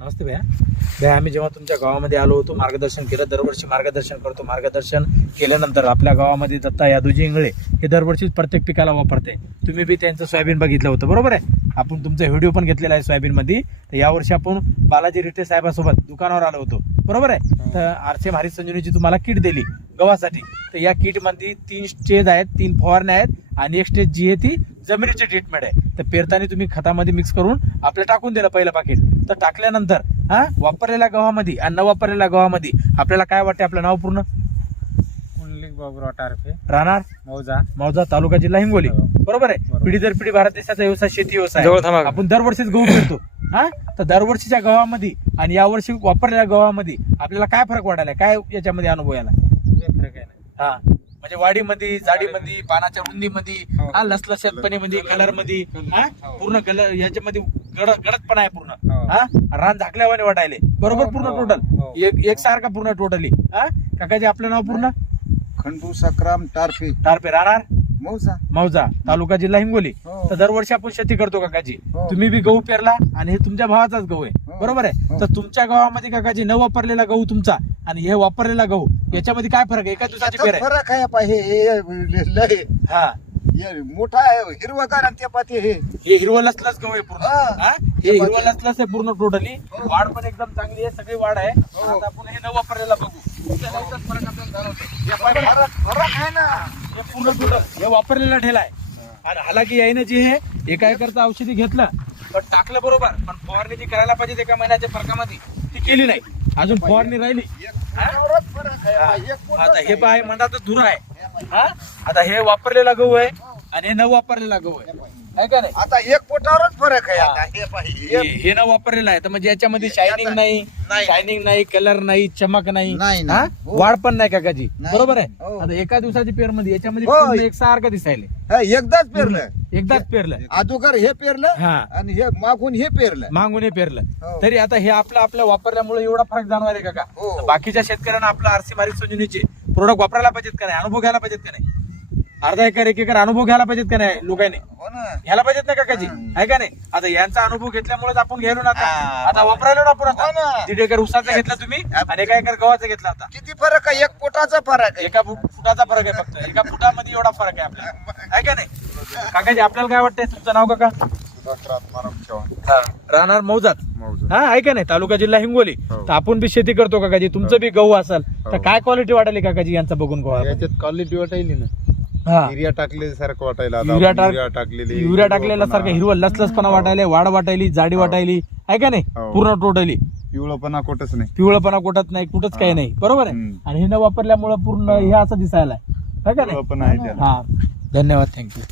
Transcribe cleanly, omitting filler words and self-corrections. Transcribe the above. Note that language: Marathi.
नमस्ते भैया आम्ही जेव्हा तुमच्या गावामध्ये आलो होतो मार्गदर्शन केलं, दरवर्षी मार्गदर्शन करतो. मार्गदर्शन केल्यानंतर आपल्या गावामध्ये दत्ता यादवजी इंगळे हे दरवर्षी प्रत्येक पिकाला वापरते. तुम्ही बी त्यांचं सोयाबीन बघितलं होतं, बरोबर आहे. आपण तुमचा व्हिडिओ पण घेतलेला आहे सोयाबीनमध्ये. तर यावर्षी आपण बालाजी रिटे साहेबांसोबत दुकानावर आलो होतो, बरोबर आहे. तर आरचे भारी संजीवनीची तुम्हाला किट दिली गव्हासाठी. तर या किटमध्ये 3 स्टेज आहेत, 3 फवारण्या आहेत आणि एक स्टेज जी आहे ती जमिनीची ट्रीटमेंट आहे. तर पेरताना तुम्ही खतामध्ये मिक्स करून आपल्याला टाकून दिलं पहिलं पाकिट. तर टाकल्यानंतर वापरलेल्या गव्हामध्ये आणि न वापरलेल्या गव्हामध्ये आपल्याला काय वाटते? आपलं नाव पूर्ण? कुंडलिक बाबूराव टारफे, राहणार मौजा, तालुका, जिल्हा हिंगोली, बरोबर आहे. पिढी दर पिढी भारत देशाचा व्यवसाय शेती व्यवसाय. आपण दरवर्षीच गहू पेरतो. तर दरवर्षीच्या गव्हामध्ये आणि यावर्षी वापरलेल्या गव्हामध्ये आपल्याला काय फरक वाटायला, काय याच्यामध्ये अनुभव याला? फरक आहे ना. म्हणजे वाढीमध्ये, जाडीमध्ये, पानाच्या रुंदीमध्ये, लसलसपणेमध्ये, कलरमध्ये, पूर्ण कलर याच्यामध्ये गडदपणा आहे पूर्ण. रान झाकल्यावाने वाटायले, बरोबर. पूर्ण टोटल एक सारखा पूर्ण टोटली. काकाजी आपलं नाव पूर्ण? खंडू सक्राम टारफे, राहणार मौजा, तालुका, जिल्हा हिंगोली. तर दरवर्षी आपण शेती करतो काकाजी. तुम्ही बी गहू पेरला आणि हे तुमच्या भावाचाच गहू आहे, बरोबर आहे. तर तुमच्या गावामध्ये काकाजी न वापरलेला गहू तुमचा आणि हे वापरलेला गहू याच्यामध्ये काय फरक आहे? एका दिवसाची पेर आहे. फरक आहे पाहिजे. मोठा आहे हिरवागार आणि त्या पाते हे हिरवं लसलस गहू आहे पूर्ण. हे हिरवं लसलस आहे पूर्ण टोटली. वाढ पण एकदम चांगली आहे, सगळी वाढ आहे. आता आपण हे न वापरलेला बघू. फरक आपल्याला जाणवतो. फरक आहे ना. हे पूर्ण टोटल हे वापरलेला ठेला आहे. आणि हालाकी यायनं जे हे एका एकरचं औषधी घेतलं पण टाकलं बरोबर, पण फवारणी जी करायला पाहिजे एका महिन्याच्या फरकामध्ये ती केली नाही. अजून फवारणी राहिली. आता हे पाय मनातच धुरा आहे. आता हे वापरलेला गहू आहे आणि हे न वापरलेला गहू आहे का नाही? आता एक पोटावरच फरक आहे. आता हे पाहिजे हे न वापरलेलं आहे तर म्हणजे याच्यामध्ये शायनिंग नाही, कलर नाही, चमक नाही, वाढ पण नाही काकाजी, बरोबर आहे. आता एका दिवसाची पेर मध्ये याच्यामध्ये एक सारखं दिसायले. एकदाच पेरलं अगोदर हे पेरलं आणि हे मागून हे पेरलं. तरी आता हे आपल्या वापरल्यामुळे एवढा फरक जाणवायला काका. तर बाकीच्या शेतकऱ्यांना आपलं आरसी मारी संजीवनीचे प्रोडक्ट वापरायला पाहिजेत का नाही? अनुभव घ्यायला पाहिजेत का नाही? अर्धा एकर, 1 एकर अनुभव घ्यायला पाहिजेत का नाही? लोकांनी घ्यायला पाहिजेत ना काकाजी, आहे का नाही? आता यांचा अनुभव घेतल्यामुळेच आपण घ्यायलो ना. आता वापरायलो ना आपण. आता 1.5 एकर उसाचा घेतला तुम्ही आणि 1 एकर गव्हाचा घेतला. आता किती फरक आहे? 1 फुटाचा फरक आहे. 1 फुटाचा फरक आहे फक्त. 1 फुटामध्ये एवढा फरक आहे आपल्याला, आहे का नाही? काकाजी आपल्याला काय वाटतंय? तुमचं नाव काका? राहणार मौजात, आहे का नाही? तालुका, जिल्हा हिंगोली. तर आपण बी शेती करतो काकाजी. तुमचं बी गहू असेल तर काय क्वालिटी वाटायली काकाजी यांचा बघून? याच्यात क्वालिटी वाटायली ना. युरिया टाकलेल्यासारखं वाटायला. युरिया टाकलेला सारखं हिरवं लसलसपणा वाटायला, वाढ वाटायली, जाडी वाटायली, आहे का नाही? पूर्ण टोटली पिवळपणा कुठंच नाही. पिवळपणा कुठंच नाही, कुठंच काही नाही, बरोबर आहे. आणि हे न वापरल्यामुळे पूर्ण हे असं दिसायला, आहे का नाही? पण आहे. धन्यवाद, थँक्यू.